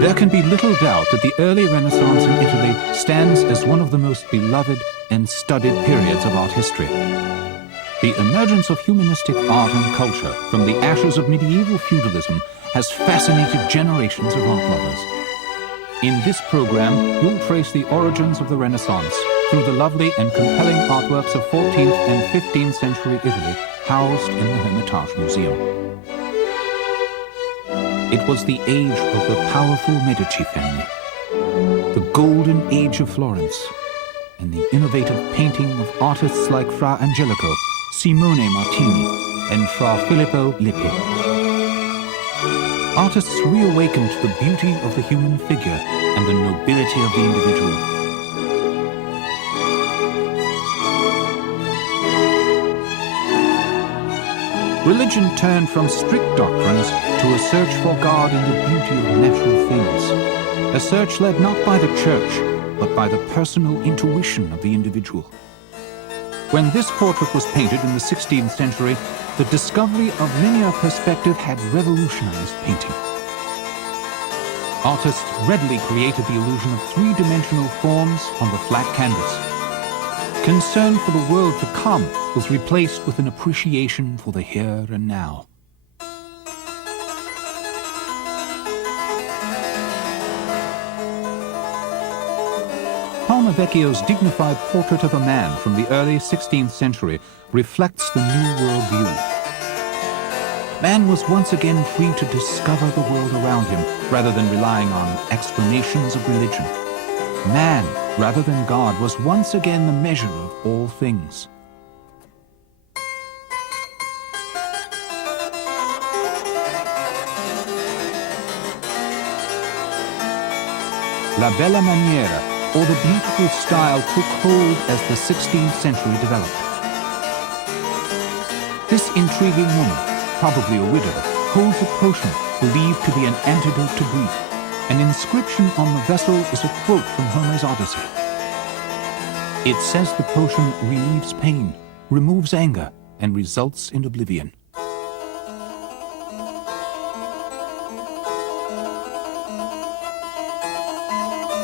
There can be little doubt that the early Renaissance in Italy stands as one of the most beloved and studied periods of art history. The emergence of humanistic art and culture from the ashes of medieval feudalism has fascinated generations of art lovers. In this program, you'll trace the origins of the Renaissance through the lovely and compelling artworks of 14th and 15th century Italy housed in the Hermitage Museum. It was the age of the powerful Medici family, the golden age of Florence, and the innovative painting of artists like Fra Angelico, Simone Martini, and Fra Filippo Lippi. Artists reawakened the beauty of the human figure and the nobility of the individual. Religion turned from strict doctrines to a search for God in the beauty of natural things. A search led not by the church, but by the personal intuition of the individual. When this portrait was painted in the 16th century, the discovery of linear perspective had revolutionized painting. Artists readily created the illusion of three-dimensional forms on the flat canvas. Concern for the world to come was replaced with an appreciation for the here and now. Palma Vecchio's dignified portrait of a man from the early 16th century reflects the New World view. Man was once again free to discover the world around him rather than relying on explanations of religion. Man, rather than God, was once again the measure of all things. La Bella Maniera, or the beautiful style, took hold as the 16th century developed. This intriguing woman, probably a widow, holds a potion believed to be an antidote to grief. An inscription on the vessel is a quote from Homer's Odyssey. It says the potion relieves pain, removes anger, and results in oblivion.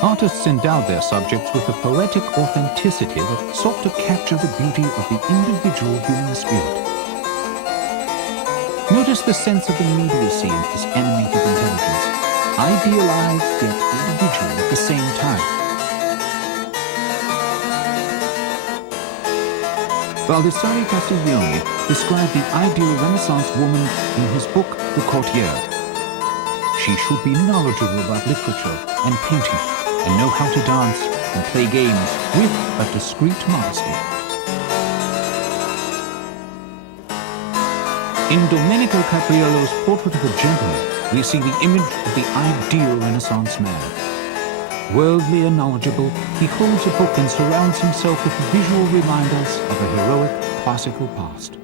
Artists endowed their subjects with a poetic authenticity that sought to capture the beauty of the individual human spirit. Notice the sense of immediacy in his animated intelligence, idealized yet individual at the same time. Baldessari Castiglione described the ideal Renaissance woman in his book, The Courtier. She should be knowledgeable about literature and painting, and know how to dance and play games with a discreet modesty. In Domenico Capriolo's Portrait of a Gentleman, we see the image of the ideal Renaissance man. Worldly and knowledgeable, he holds a book and surrounds himself with visual reminders of a heroic classical past.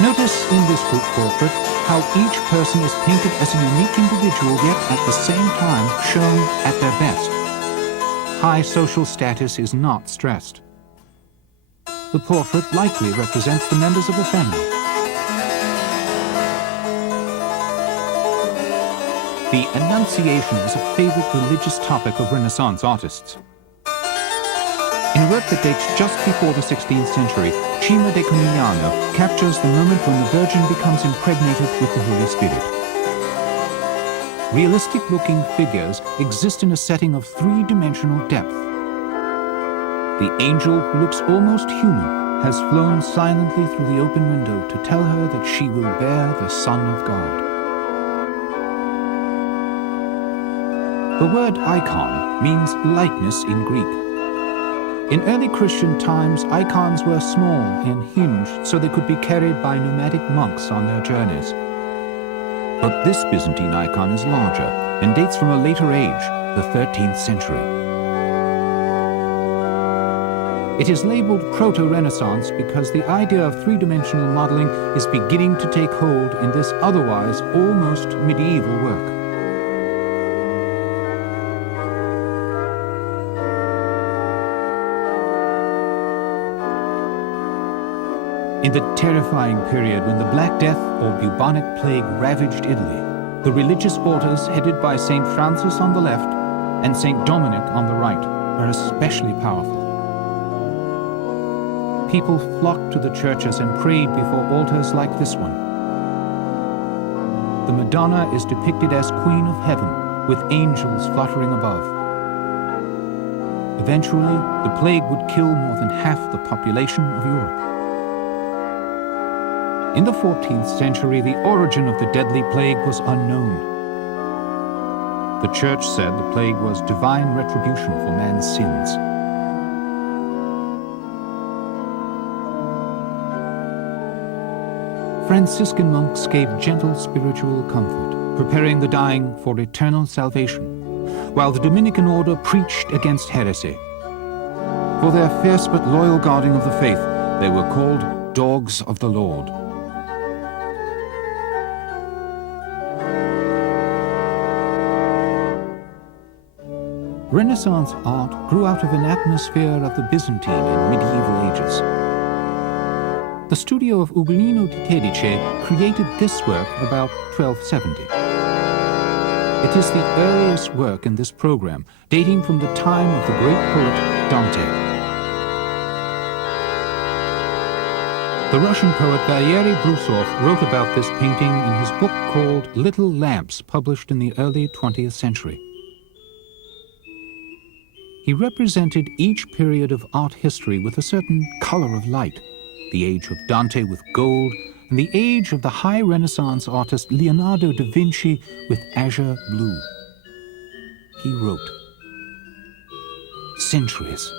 Notice in this group portrait how each person is painted as a unique individual, yet at the same time shown at their best. High social status is not stressed. The portrait likely represents the members of a family. The Annunciation is a favorite religious topic of Renaissance artists. In a work that dates just before the 16th century, Cima de Conigliano captures the moment when the Virgin becomes impregnated with the Holy Spirit. Realistic-looking figures exist in a setting of three-dimensional depth. The angel, who looks almost human, has flown silently through the open window to tell her that she will bear the Son of God. The word icon means likeness in Greek. In early Christian times, icons were small and hinged so they could be carried by nomadic monks on their journeys. But this Byzantine icon is larger and dates from a later age, the 13th century. It is labeled Proto-Renaissance because the idea of three-dimensional modeling is beginning to take hold in this otherwise almost medieval work. In the terrifying period when the Black Death or bubonic plague ravaged Italy, the religious orders headed by St. Francis on the left and St. Dominic on the right are especially powerful. People flocked to the churches and prayed before altars like this one. The Madonna is depicted as Queen of Heaven, with angels fluttering above. Eventually, the plague would kill more than half the population of Europe. In the 14th century, the origin of the deadly plague was unknown. The church said the plague was divine retribution for man's sins. Franciscan monks gave gentle spiritual comfort, preparing the dying for eternal salvation, while the Dominican order preached against heresy. For their fierce but loyal guarding of the faith, they were called Dogs of the Lord. Renaissance art grew out of an atmosphere of the Byzantine and medieval ages. The studio of Ugolino di Tedice created this work about 1270. It is the earliest work in this program, dating from the time of the great poet Dante. The Russian poet Valery Brusov wrote about this painting in his book called Little Lamps, published in the early 20th century. He represented each period of art history with a certain color of light, the age of Dante with gold, and the age of the high Renaissance artist Leonardo da Vinci with azure blue. He wrote, "Centuries,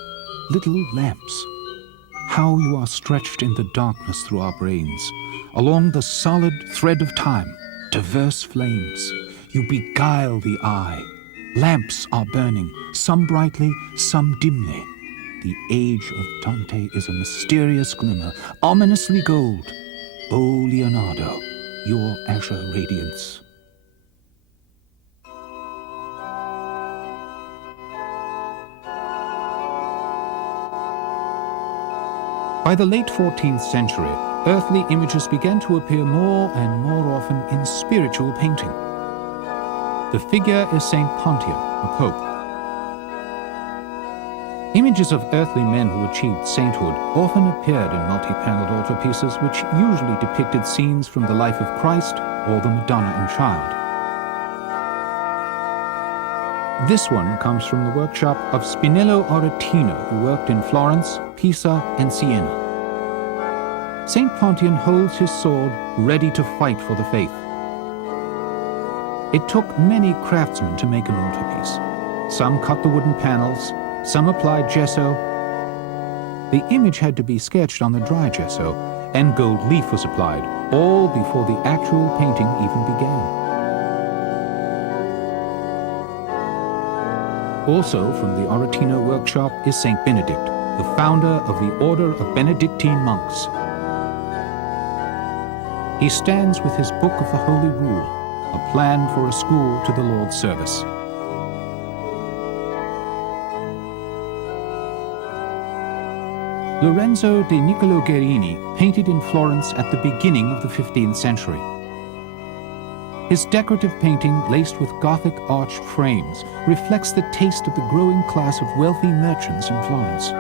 little lamps, how you are stretched in the darkness through our brains, along the solid thread of time, diverse flames, you beguile the eye. Lamps are burning, some brightly, some dimly. The age of Dante is a mysterious glimmer, ominously gold. O Leonardo, your azure radiance." By the late 14th century, earthly images began to appear more and more often in spiritual painting. The figure is Saint Pontian, a pope. Images of earthly men who achieved sainthood often appeared in multi-paneled altarpieces, which usually depicted scenes from the life of Christ or the Madonna and Child. This one comes from the workshop of Spinello Aretino, who worked in Florence, Pisa, and Siena. Saint Pontian holds his sword ready to fight for the faith. It took many craftsmen to make an altarpiece. Some cut the wooden panels, some applied gesso. The image had to be sketched on the dry gesso, and gold leaf was applied, all before the actual painting even began. Also from the Aretino workshop is Saint Benedict, the founder of the Order of Benedictine monks. He stands with his Book of the Holy Rule, a plan for a school to the Lord's service. Lorenzo de Nicolo Guerini painted in Florence at the beginning of the 15th century. His decorative painting, laced with Gothic arched frames, reflects the taste of the growing class of wealthy merchants in Florence.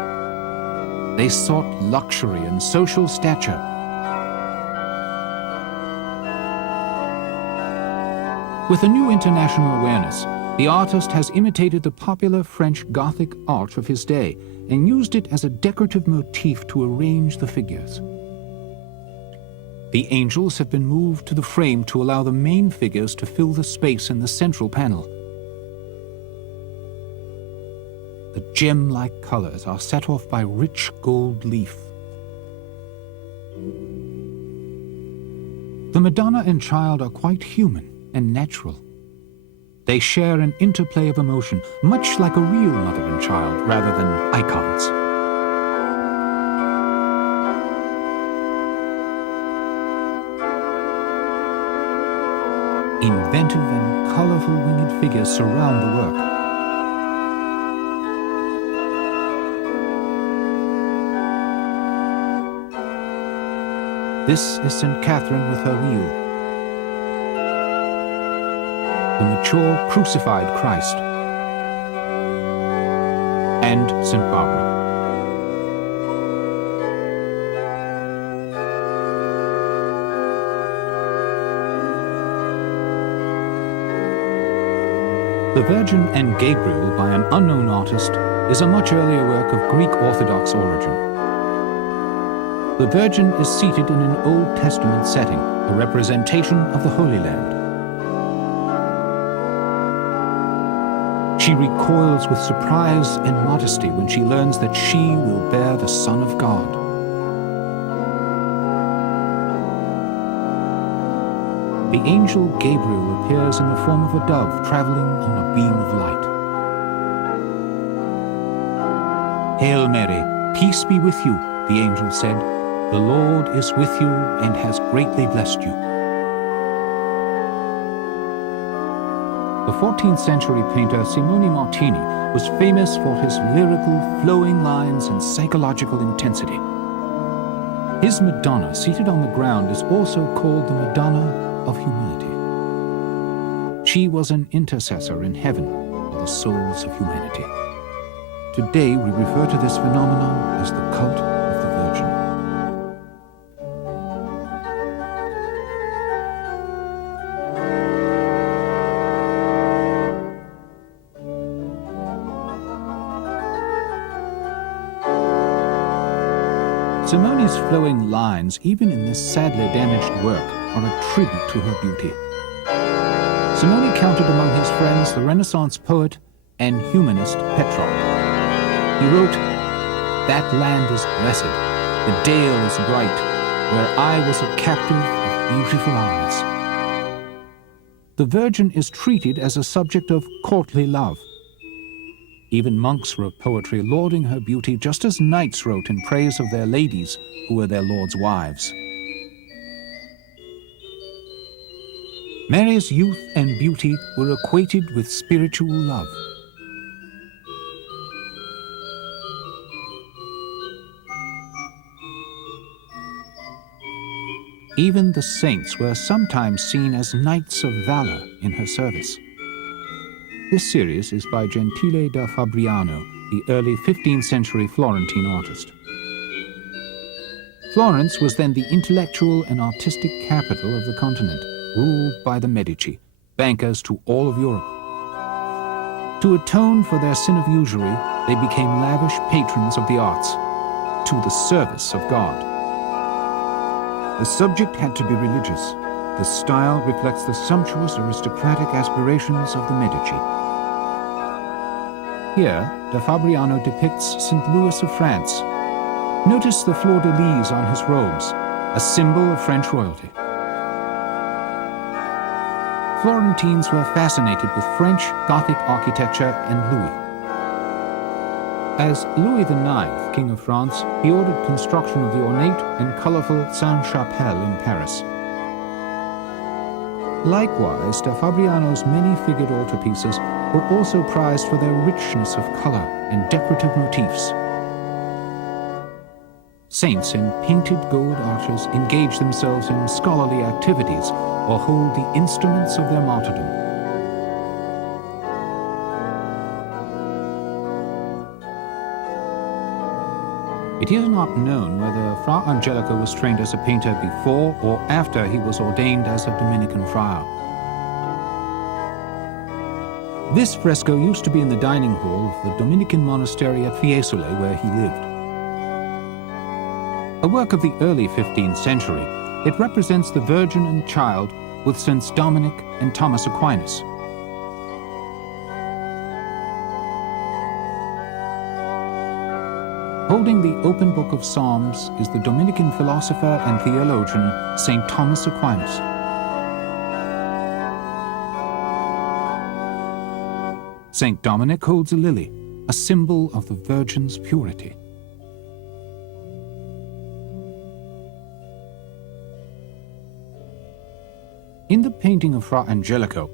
They sought luxury and social stature. With a new international awareness, the artist has imitated the popular French Gothic art of his day and used it as a decorative motif to arrange the figures. The angels have been moved to the frame to allow the main figures to fill the space in the central panel. The gem-like colors are set off by rich gold leaf. The Madonna and Child are quite human and natural. They share an interplay of emotion, much like a real mother and child, rather than icons. Inventive and colorful winged figures surround the work. This is St. Catherine with her wheel, the mature crucified Christ, and St. Barbara. The Virgin and Gabriel by an unknown artist is a much earlier work of Greek Orthodox origin. The Virgin is seated in an Old Testament setting, a representation of the Holy Land. She recoils with surprise and modesty when she learns that she will bear the Son of God. The angel Gabriel appears in the form of a dove traveling on a beam of light. "Hail Mary, peace be with you," the angel said. "The Lord is with you and has greatly blessed you." The 14th century painter Simone Martini was famous for his lyrical, flowing lines and psychological intensity. His Madonna, seated on the ground, is also called the Madonna of Humility. She was an intercessor in heaven for the souls of humanity. Today we refer to this phenomenon as the cult of the Virgin. Simone's flowing lines, even in this sadly damaged work, are a tribute to her beauty. Simone counted among his friends the Renaissance poet and humanist Petrarch. He wrote, "That land is blessed, the dale is bright, where I was a captive of beautiful eyes." The Virgin is treated as a subject of courtly love. Even monks wrote poetry lauding her beauty, just as knights wrote in praise of their ladies who were their lords' wives. Mary's youth and beauty were equated with spiritual love. Even the saints were sometimes seen as knights of valor in her service. This series is by Gentile da Fabriano, the early 15th century Florentine artist. Florence was then the intellectual and artistic capital of the continent, ruled by the Medici, bankers to all of Europe. To atone for their sin of usury, they became lavish patrons of the arts, to the service of God. The subject had to be religious. The style reflects the sumptuous aristocratic aspirations of the Medici. Here, da Fabriano depicts St. Louis of France. Notice the fleur-de-lis on his robes, a symbol of French royalty. Florentines were fascinated with French Gothic architecture and Louis. As Louis IX, King of France, he ordered construction of the ornate and colorful Sainte-Chapelle in Paris. Likewise, da Fabriano's many-figured altarpieces were also prized for their richness of color and decorative motifs. Saints in painted gold arches engage themselves in scholarly activities or hold the instruments of their martyrdom. It is not known whether Fra Angelico was trained as a painter before or after he was ordained as a Dominican friar. This fresco used to be in the dining hall of the Dominican monastery at Fiesole, where he lived. A work of the early 15th century, it represents the Virgin and Child with Saints Dominic and Thomas Aquinas. Holding the open book of Psalms is the Dominican philosopher and theologian St. Thomas Aquinas. St. Dominic holds a lily, a symbol of the Virgin's purity. In the painting of Fra Angelico,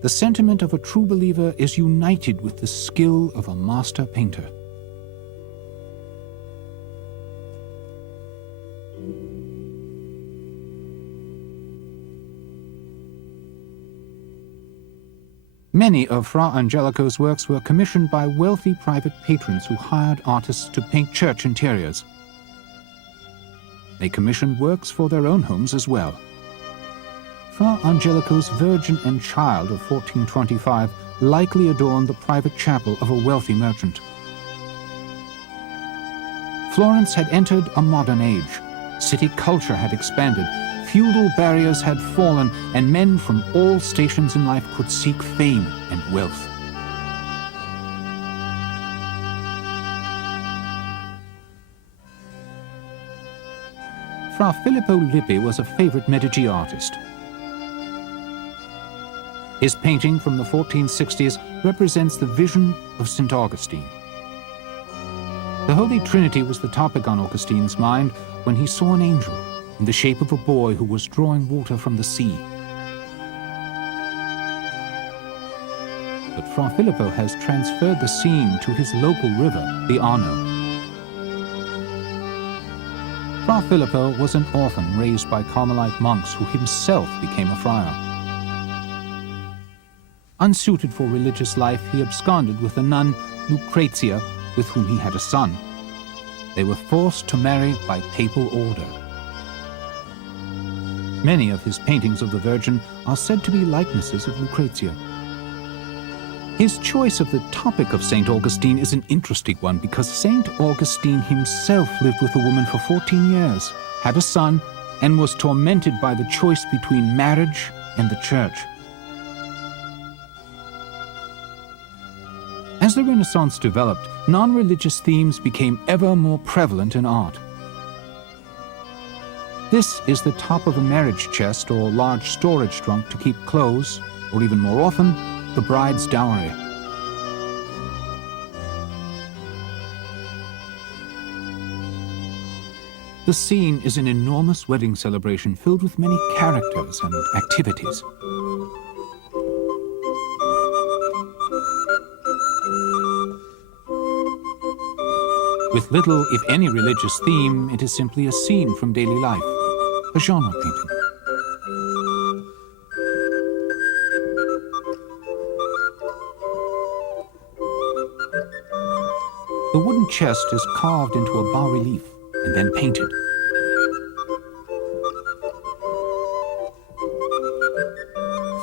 the sentiment of a true believer is united with the skill of a master painter. Many of Fra Angelico's works were commissioned by wealthy private patrons who hired artists to paint church interiors. They commissioned works for their own homes as well. Fra Angelico's Virgin and Child of 1425 likely adorned the private chapel of a wealthy merchant. Florence had entered a modern age. City culture had expanded, feudal barriers had fallen, and men from all stations in life could seek fame and wealth. Fra Filippo Lippi was a favorite Medici artist. His painting from the 1460s represents the vision of St. Augustine. The Holy Trinity was the topic on Augustine's mind when he saw an angel in the shape of a boy who was drawing water from the sea. But Fra Filippo has transferred the scene to his local river, the Arno. Fra Filippo was an orphan raised by Carmelite monks who himself became a friar. Unsuited for religious life, he absconded with the nun Lucrezia, with whom he had a son. They were forced to marry by papal order. Many of his paintings of the Virgin are said to be likenesses of Lucrezia. His choice of the topic of St. Augustine is an interesting one because St. Augustine himself lived with a woman for 14 years, had a son, and was tormented by the choice between marriage and the church. As the Renaissance developed, non-religious themes became ever more prevalent in art. This is the top of a marriage chest or large storage trunk to keep clothes, or even more often, the bride's dowry. The scene is an enormous wedding celebration filled with many characters and activities. With little, if any, religious theme, it is simply a scene from daily life, a genre painting. The wooden chest is carved into a bas-relief and then painted.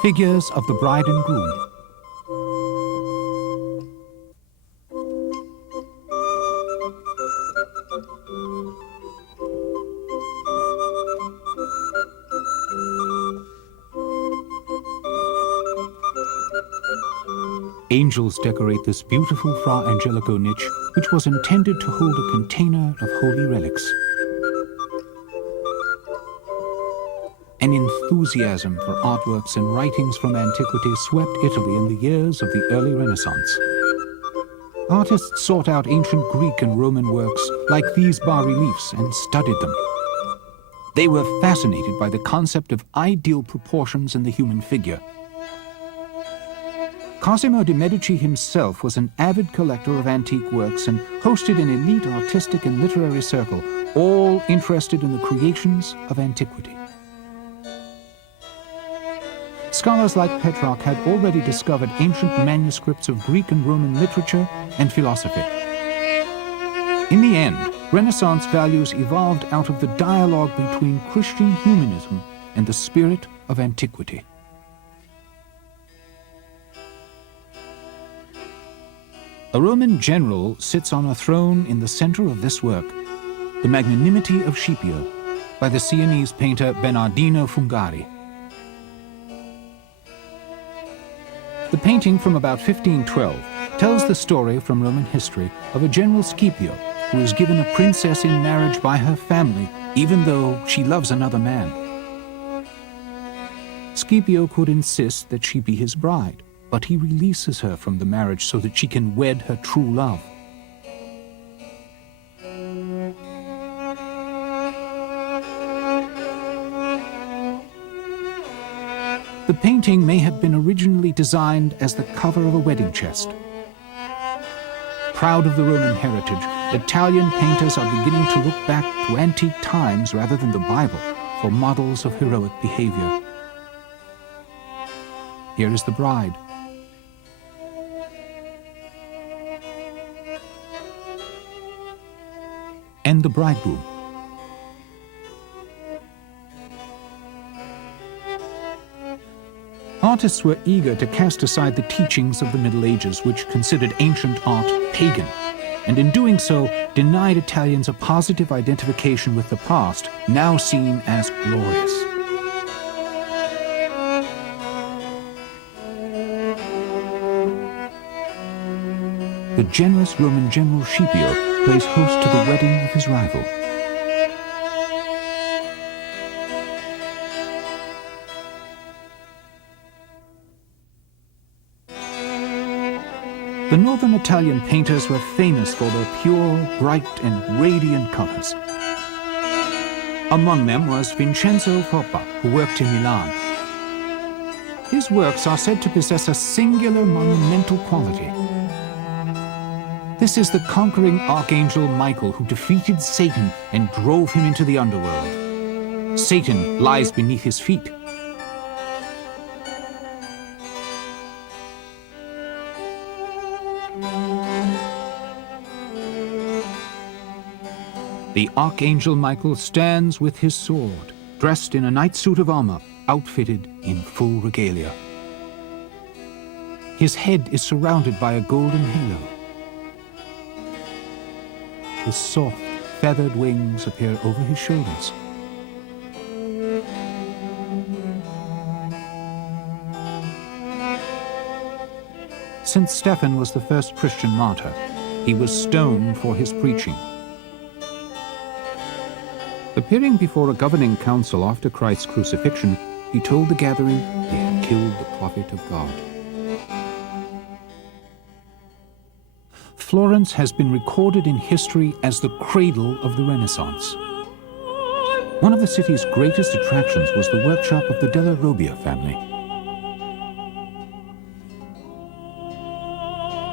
Figures of the bride and groom. Angels decorate this beautiful Fra Angelico niche, which was intended to hold a container of holy relics. An enthusiasm for artworks and writings from antiquity swept Italy in the years of the early Renaissance. Artists sought out ancient Greek and Roman works like these bas-reliefs and studied them. They were fascinated by the concept of ideal proportions in the human figure. Cosimo de' Medici himself was an avid collector of antique works and hosted an elite artistic and literary circle, all interested in the creations of antiquity. Scholars like Petrarch had already discovered ancient manuscripts of Greek and Roman literature and philosophy. In the end, Renaissance values evolved out of the dialogue between Christian humanism and the spirit of antiquity. A Roman general sits on a throne in the center of this work, The Magnanimity of Scipio, by the Sienese painter Bernardino Fungari. The painting from about 1512 tells the story from Roman history of a General Scipio who is given a princess in marriage by her family, even though she loves another man. Scipio could insist that she be his bride, but he releases her from the marriage so that she can wed her true love. The painting may have been originally designed as the cover of a wedding chest. Proud of the Roman heritage, Italian painters are beginning to look back to antique times rather than the Bible for models of heroic behavior. Here is the bride, and the bridegroom. Artists were eager to cast aside the teachings of the Middle Ages, which considered ancient art pagan, and in doing so denied Italians a positive identification with the past, now seen as glorious. The generous Roman general Scipio plays host to the wedding of his rival. The northern Italian painters were famous for their pure, bright, and radiant colors. Among them was Vincenzo Foppa, who worked in Milan. His works are said to possess a singular monumental quality. This is the conquering archangel Michael who defeated Satan and drove him into the underworld. Satan lies beneath his feet. The Archangel Michael stands with his sword, dressed in a knight's suit of armor, outfitted in full regalia. His head is surrounded by a golden halo. His soft, feathered wings appear over his shoulders. Saint Stephen was the first Christian martyr. He was stoned for his preaching. Appearing before a governing council after Christ's crucifixion, he told the gathering he had killed the prophet of God. Florence has been recorded in history as the cradle of the Renaissance. One of the city's greatest attractions was the workshop of the Della Robbia family.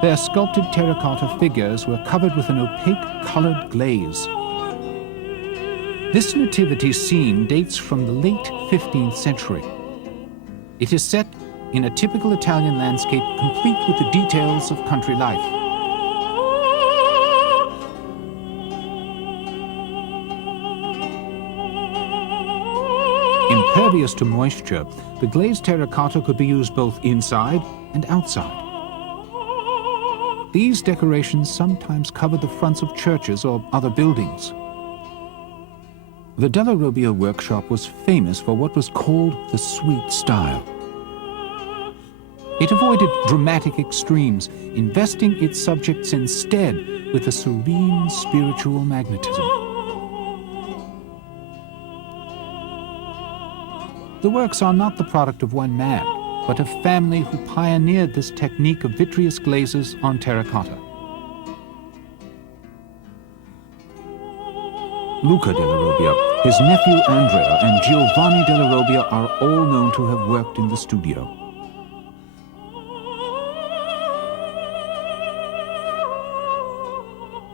Their sculpted terracotta figures were covered with an opaque colored glaze. This nativity scene dates from the late 15th century. It is set in a typical Italian landscape, complete with the details of country life. Impervious to moisture, the glazed terracotta could be used both inside and outside. These decorations sometimes covered the fronts of churches or other buildings. The Della Robbia workshop was famous for what was called the sweet style. It avoided dramatic extremes, investing its subjects instead with a serene spiritual magnetism. The works are not the product of one man, but a family who pioneered this technique of vitreous glazes on terracotta. Luca della Robbia, his nephew Andrea, and Giovanni della Robbia are all known to have worked in the studio.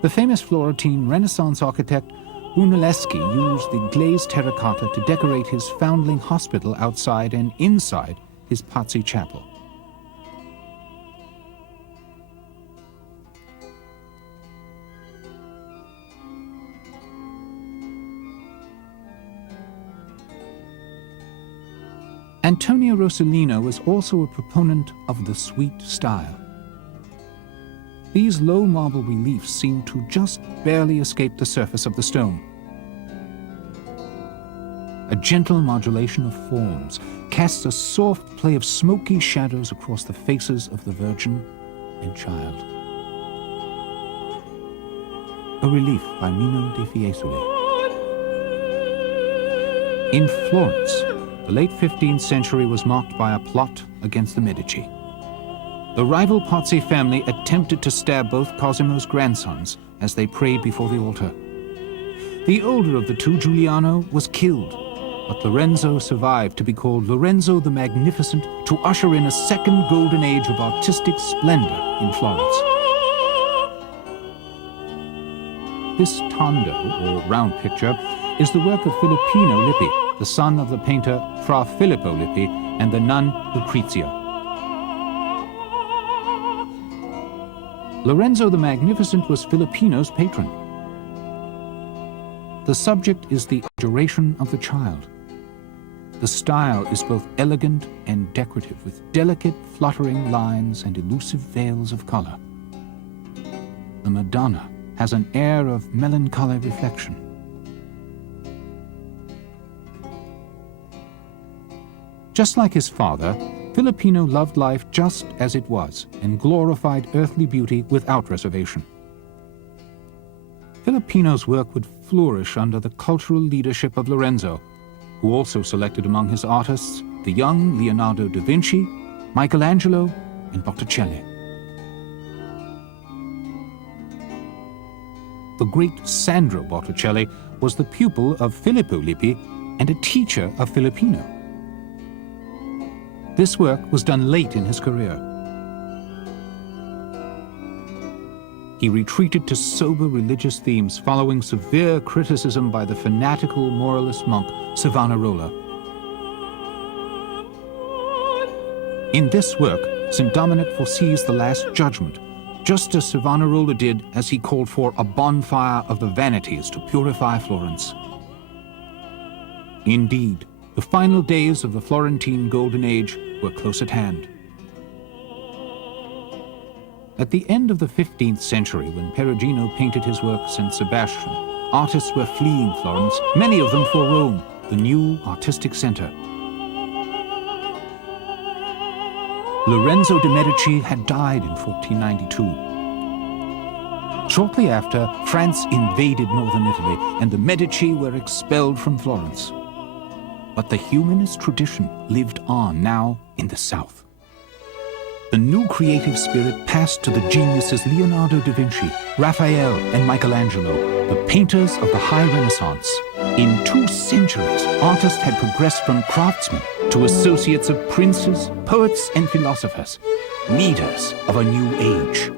The famous Florentine Renaissance architect Brunelleschi used the glazed terracotta to decorate his foundling hospital outside and inside his Pazzi chapel. Antonio Rossellino was also a proponent of the sweet style. These low marble reliefs seem to just barely escape the surface of the stone. A gentle modulation of forms casts a soft play of smoky shadows across the faces of the Virgin and Child. A relief by Mino de Fiesole. In Florence, the late 15th century was marked by a plot against the Medici. The rival Pazzi family attempted to stab both Cosimo's grandsons as they prayed before the altar. The older of the two, Giuliano, was killed, but Lorenzo survived to be called Lorenzo the Magnificent, to usher in a second golden age of artistic splendor in Florence. This tondo, or round picture, is the work of Filippino Lippi, the son of the painter Fra Filippo Lippi and the nun Lucrezia. Lorenzo the Magnificent was Filippino's patron. The subject is the adoration of the child. The style is both elegant and decorative, with delicate fluttering lines and elusive veils of color. The Madonna has an air of melancholy reflection. Just like his father, Filippino loved life just as it was and glorified earthly beauty without reservation. Filippino's work would flourish under the cultural leadership of Lorenzo, who also selected among his artists the young Leonardo da Vinci, Michelangelo, and Botticelli. The great Sandro Botticelli was the pupil of Filippo Lippi and a teacher of Filippino. This work was done late in his career. He retreated to sober religious themes following severe criticism by the fanatical moralist monk Savonarola. In this work, St. Dominic foresees the Last Judgment, just as Savonarola did as he called for a bonfire of the vanities to purify Florence. Indeed, the final days of the Florentine Golden Age were close at hand. At the end of the 15th century, when Perugino painted his work St. Sebastian, artists were fleeing Florence, many of them for Rome, the new artistic center. Lorenzo de' Medici had died in 1492. Shortly after, France invaded northern Italy, and the Medici were expelled from Florence. But the humanist tradition lived on now in the south. The new creative spirit passed to the geniuses Leonardo da Vinci, Raphael, and Michelangelo, the painters of the High Renaissance. In 2 centuries, artists had progressed from craftsmen to associates of princes, poets, and philosophers, leaders of a new age.